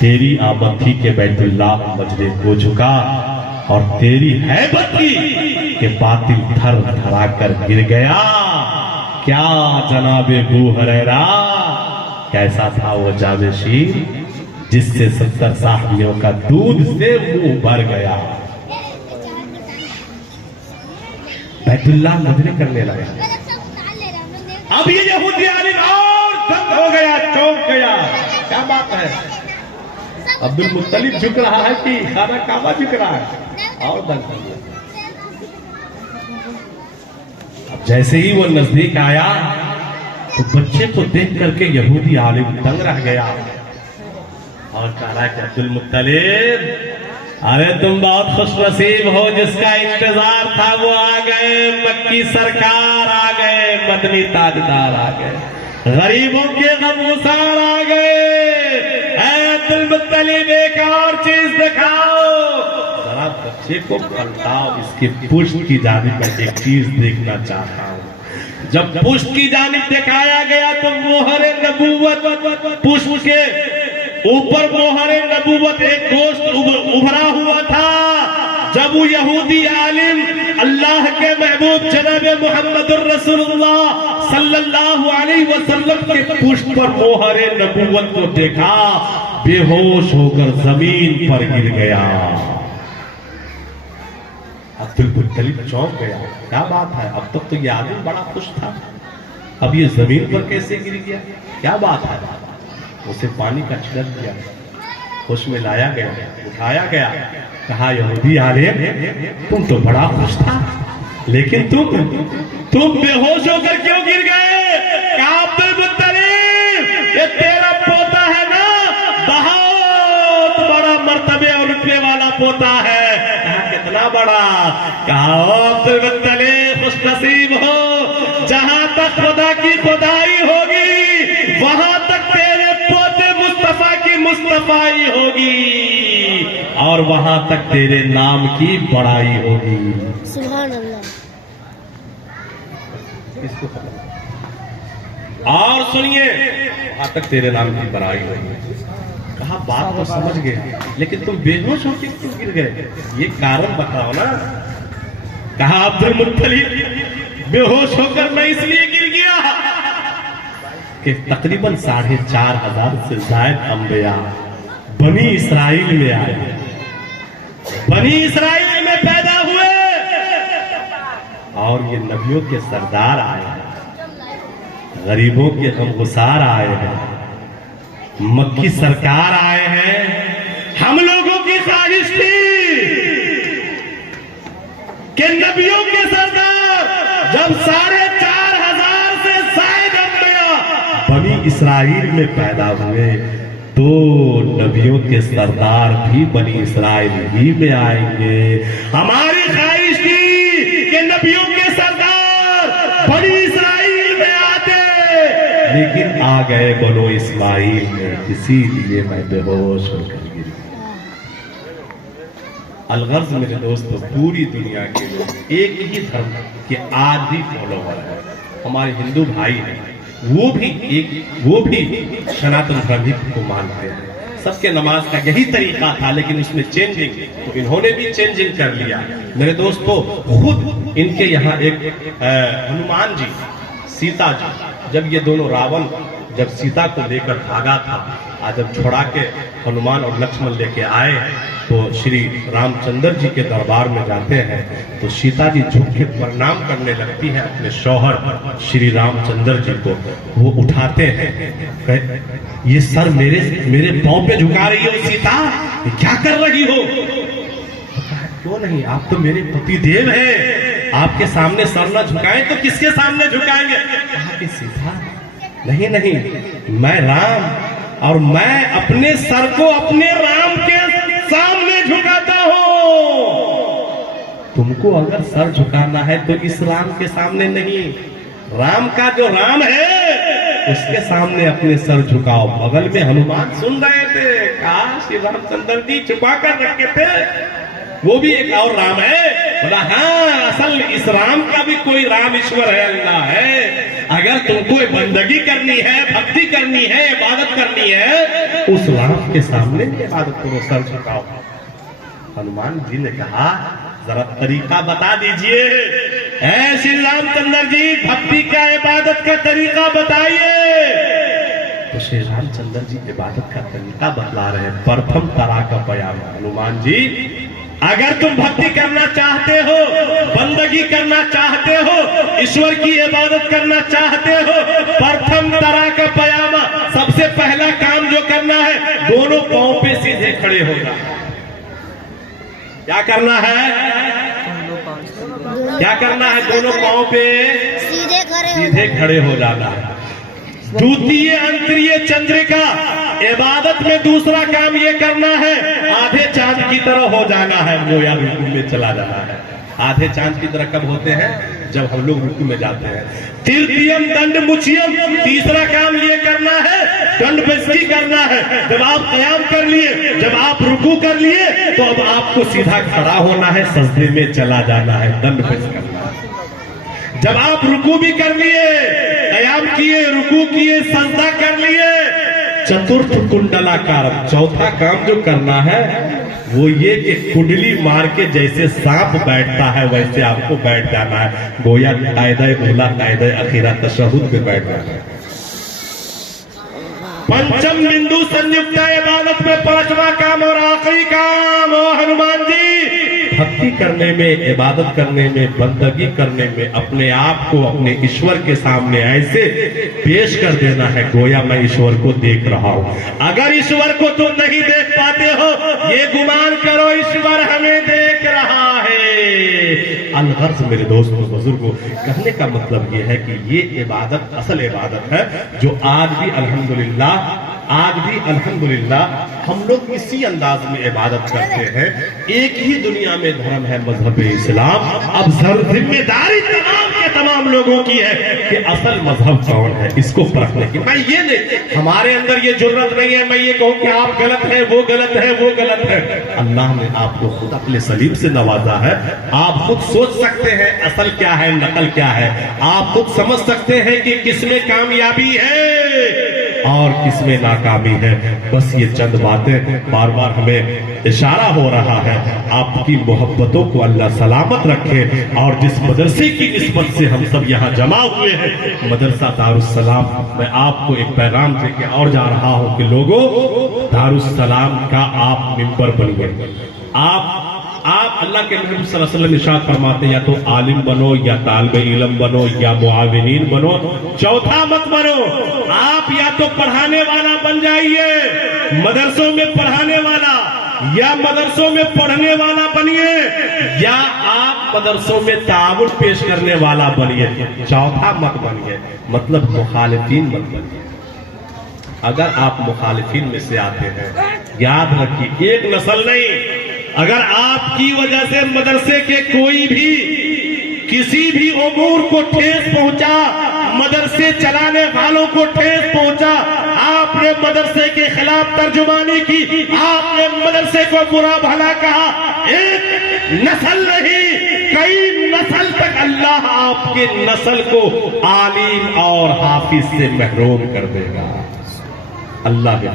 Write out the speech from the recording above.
तेरी आमद थी के बैतुल्लाह मजरे को झुका और तेरी हैबत थी के बातिल थर थरा कर गिर गया। क्या जनाबे बू हुरैरा, कैसा था वो जामे शीर जिससे 70 साहबियों का दूध से मुंह भर गया। बैतुल्लाह मजरे करने लगा। अब ये यहूदी आलिम और दंग हो गया, चौंक गया। क्या बात है, अब्दुल मुत्तलिब झुक रहा है कि खाना काबा झुक रहा है? और दंग हो गया। अब जैसे ही वो नजदीक आया तो बच्चे को देख करके यहूदी आलिम दंग रह गया और कह रहा कि अब्दुल मुत्तलिब, अरे तुम बहुत खुशनसीब हो, जिसका इंतजार था वो आ गए, मक्की सरकार आ गए, मदनी ताजदार आ गए, गरीबों के गमगुसार आ गए। अब्दुल मुत्तलिब एक और चीज दिखाओ, जरा बच्चे को पलटाओ, इसकी पुष्ट की जानिब में एक चीज देखना चाहता हूँ। जब पुष्ट की जानिब दिखाया गया तो मोहरे नबूवत, पुष्ट के ऊपर मोहरे नबूवत एक गोश्त उभरा हुआ था। जब वो यहूदी आलिम अल्लाह के महबूब जनाब मुहम्मदुर रसूलुल्लाह सल्लल्लाहु अलैहि वसल्लम के पुष्प पर मोहरे नबूवत को देखा, बेहोश होकर जमीन पर गिर गया। अब्दुल मुत्तलिब चौंक गया। क्या बात है, अब तक तो ये आदमी बड़ा खुश था, अब ये जमीन पर कैसे गिर गया? क्या बात है? उसे पानी का छिड़क दिया, होश में लाया गया, उठाया गया, कहा यहूदी आलिम तुम तो बड़ा खुश था, लेकिन तुम बेहोश होकर क्यों गिर गए? कहा अब्दुल मुत्तलिब, ये तेरा पोता है ना, बहुत बड़ा मर्तबे और रुतबे वाला पोता है। कहा कितना बड़ा? कहा अब्दुल मुत्तलिब खुशनसीब हो, जहां तक खुदा की खुदाई होगी वहां तक तेरे पोते मुस्तफा की मुस्तफाई होगी और वहां तक तेरे नाम की बड़ाई होगी। सुभान अल्लाह। और सुनिए, वहां तक तेरे नाम की बड़ाई होगी। कहा बात तो समझ गए, लेकिन तुम बेहोश होकर क्यों गिर गए? ये कारण बताओ ना। कहा अब्दुल मुत्तलिब, बेहोश होकर मैं इसलिए गिर गया कि तकरीबन 4,500 से ज्यादा अंबिया बनी इसराइल में आए, बनी इसराइल में पैदा हुए और ये नबियों के सरदार आए हैं, गरीबों के गमगुसार आए हैं, मक्की सरकार आए हैं। हम लोगों की ख्वाहिश थी कि नबियों के सरदार जब 4,500 से ज्यादा अंबिया बनी इसराइल में पैदा हुए तो नबियों के सरदार भी बनी इसराइल ही में आएंगे। हमारी ख्वाहिश थी कि नबियों के सरदार बनी इसराइल में आते, लेकिन आ गए बनो इस्माइल में, इसीलिए मैं बेहोश होकर गिर गया। अलगर्ज मेरे दोस्तों, पूरी दुनिया के लोग एक ही धर्म के आदि फॉलोवर है। हमारे हिंदू भाई हैं, वो भी सनातन धर्म को मानते हैं। सबके नमाज का यही तरीका था, लेकिन उसमें चेंजिंग, तो इन्होंने भी चेंजिंग कर लिया। मेरे दोस्तों, खुद इनके यहाँ एक हनुमान जी, सीता जी, जब ये दोनों रावण जब सीता को लेकर भागा था, आज जब छोड़ा के हनुमान और लक्ष्मण लेके आए तो श्री रामचंद्र जी के दरबार में जाते हैं तो सीता जी झुक के प्रणाम करने लगती है अपने शौहर श्री रामचंद्र जी को। वो उठाते हैं, ये सर मेरे पांव पे झुका रही हो सीता, ये क्या कर रही हो? क्यों नहीं, आप तो मेरे पति देव हैं, आपके सामने सर न झुकाएं तो किसके सामने झुकाएंगे? कहा कि सीता नहीं, मैं राम, और मैं अपने सर को अपने राम के सामने झुकाता हूं। तुमको अगर सर झुकाना है तो इस राम के सामने नहीं, राम का जो राम है उसके सामने अपने सर झुकाओ। बगल में हनुमान सुन रहे थे, कहा श्री रामचंद्र जी छुपा कर रखे थे, वो भी एक और राम है। बोला हाँ, असल इस राम का भी कोई राम ईश्वर है, अल्लाह है। अगर तुमको बंदगी करनी है, भक्ति करनी है, इबादत करनी है, उस लाभ के सामने इबादत करो, सर झुकाओ। हनुमान जी ने कहा जरा तरीका बता दीजिए, ऐ श्री रामचंद्र जी भक्ति का इबादत का तरीका बताइए। तो श्री रामचंद्र जी इबादत का तरीका बतला रहे हैं। प्रथम तरह का बयान, हनुमान जी अगर तुम भक्ति करना चाहते हो, बंदगी करना चाहते हो, ईश्वर की इबादत करना चाहते हो, प्रथम तरह का पयामा, सबसे पहला काम जो करना है, दोनों पांव पे सीधे खड़े होना। क्या करना है? क्या करना है? दोनों पांव पे सीधे खड़े हो जाना है। द्वितीय अंतरीय चंद्रिका, इबादत में दूसरा काम ये करना है, आधे चांद की तरह हो जाना है, गोया रुकू में चला जाना है। आधे चांद की तरह कब होते हैं? जब हम लोग रुकू में जाते हैं। तृतीयम दंड मुचियम, तीसरा काम ये करना है, दंड बस्ती करना है। जब आप कयाम कर लिए, जब आप रुकू कर लिए, तो अब आपको सीधा खड़ा होना है, सजदे में चला जाना है, दंड बस्ती करना है। जब आप रुकू भी कर लिए, कयाम किए, रुकू किए, सजदा कर लिए, चतुर्थ कुंडलाकार, चौथा काम जो करना है वो ये कि कुंडली मार के जैसे सांप बैठता है वैसे आपको बैठ जाना है, गोया कायदे उला कायदे अखीरा तशहुद में बैठ जाना है। पंचम बिंदु संयुक्त इबादत में पांचवा काम और आखिरी काम, हनुमान जी भक्ति करने में, इबादत करने में, बंदगी करने में अपने आप को अपने ईश्वर के सामने ऐसे पेश कर देना है, गोया मैं ईश्वर को देख रहा हूं। अगर ईश्वर को तुम नहीं देख पाते हो, ये गुमान करो ईश्वर हमें देख रहा है। अलगर्ज मेरे दोस्तों बुजुर्गों, कहने का मतलब ये है कि ये इबादत असल इबादत है जो आज भी अल्हम्दुलिल्लाह हम लोग इसी अंदाज में इबादत करते हैं। एक ही दुनिया में धर्म है, मजहब इस्लाम। अब जिम्मेदारी तमाम के तमाम लोगों की है कि असल मजहब कौन है, इसको परखने की। मैं ये नहीं, हमारे अंदर ये जुर्रत नहीं है मैं ये कहूं कि आप गलत है, वो गलत है, वो गलत है। अल्लाह ने आपको खुद अपने सलीम से नवाजा है, आप खुद सोच सकते हैं असल क्या है, नकल क्या है। आप खुद समझ सकते हैं कि किसमें कामयाबी है और किसमें नाकामी है। बस ये चंद बातें बार बार हमें इशारा हो रहा है। आपकी मोहब्बतों को अल्लाह सलामत रखे। और जिस मदरसे की निस्बत से हम सब यहाँ जमा हुए हैं, मदरसा दारुस्सलाम, मैं आपको एक पैगाम देके और जा रहा हूँ कि लोगों, दारुस्सलाम का आप मिंबर बनिए। आप अल्लाह के नबी सल्लल्लाहु अलैहि वसल्लम इरशाद फरमाते, या तो आलिम बनो, या तालिबे इल्म बनो, या मुआविनीन बनो, चौथा मत बनो। आप या तो पढ़ाने वाला बन जाइए, मदरसों में पढ़ाने वाला, या मदरसों में पढ़ने वाला बनिए, या आप मदरसों में ताउन पेश करने वाला बनिए। चौथा मत बनिए, मतलब मुखालिफीन मत बनिए। अगर आप मुखालिफीन में से आते हैं, याद रखिए, एक नस्ल नहीं, अगर आपकी वजह से मदरसे के कोई भी किसी भी उमूर को ठेस पहुंचा, मदरसे चलाने वालों को ठेस पहुंचा, आपने मदरसे के खिलाफ तर्जुमानी की, आपने मदरसे को बुरा भला कहा, एक नस्ल नहीं कई नस्ल तक अल्लाह आपके नस्ल को आलिम और हाफिज से महरूम कर देगा। अल्लाह के